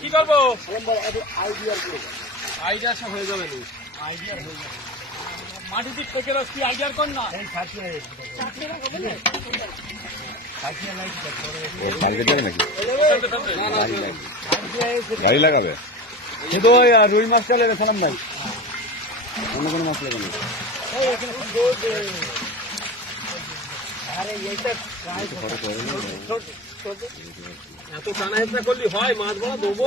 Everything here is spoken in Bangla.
কি করবো আইডিয়া সব হয়ে যাবে মাটি দিক থেকে কি আইডিয়ার কর না গাড়ি লাগাবে শুধু রুই মাছটা লেগে শোনাম নাই, অন্য কোনো মাছ লেগে নেই। এত টানা হেঁচড়া করলি হয় মাছ বড় দেবো